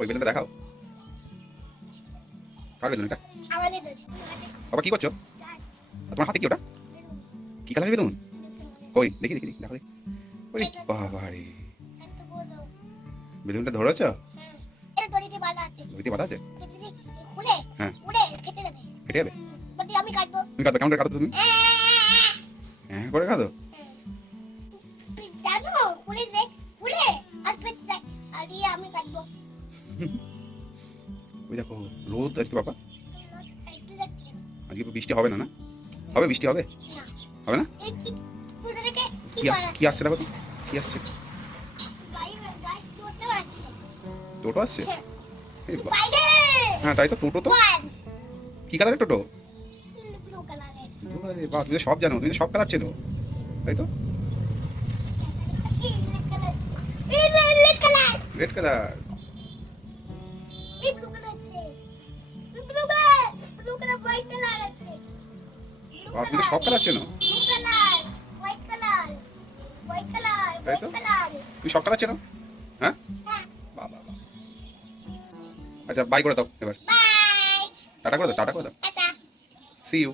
ওই বেলুনটা দেখাও। কার বেলুন এটা? বাবা কি করছ? তোমার হাতে কি ওটা? কি কালারের বেলুন? কই দেখি দেখি দেখি দেখো দেখি। ওরে বাবা রে বেলুনটা ধরেছো? হ্যাঁ দড়িতে বাঁধা আছে। দড়িতে বাঁধা আছে? খুলে হ্যাঁ। উড়ে ফেটে যাবে। ফেটে যাবে? আমি কাটবো। তুমি কেমন করে কাঁদো তুমি? হ্যাঁ করে কাঁদো তুই জানো খুলে যে আমি কাটবো। ওই দেখো রোদ আজকে বাবা। আজকে বৃষ্টি হবে না না? হবে বৃষ্টি হবে? হবে না? কি আসছে কি আসছে দেখো তো। কি আসছে? টোটো আসছে। হ্যাঁ। বা- হ্যাঁ তাই তো টোটো তো। কি কালারের টোটো? ব্লু কালারের। আরে তুমি সব জানো তুমি সব কালার চেনো তাই তো রেড কালার এই রেড কালার রেড কালার এই ব্লু কালার আছে blue colour blue colour white colour আছে। বাহ তুমি তো সব কালার চেনো? তাই তো? তুমি সব কালার চেনো? হ্যাঁ? হ্যাঁ। বাহ আচ্ছা বাই করে দাও এবার। টাটা করে দাও টাটা করে দাও। C you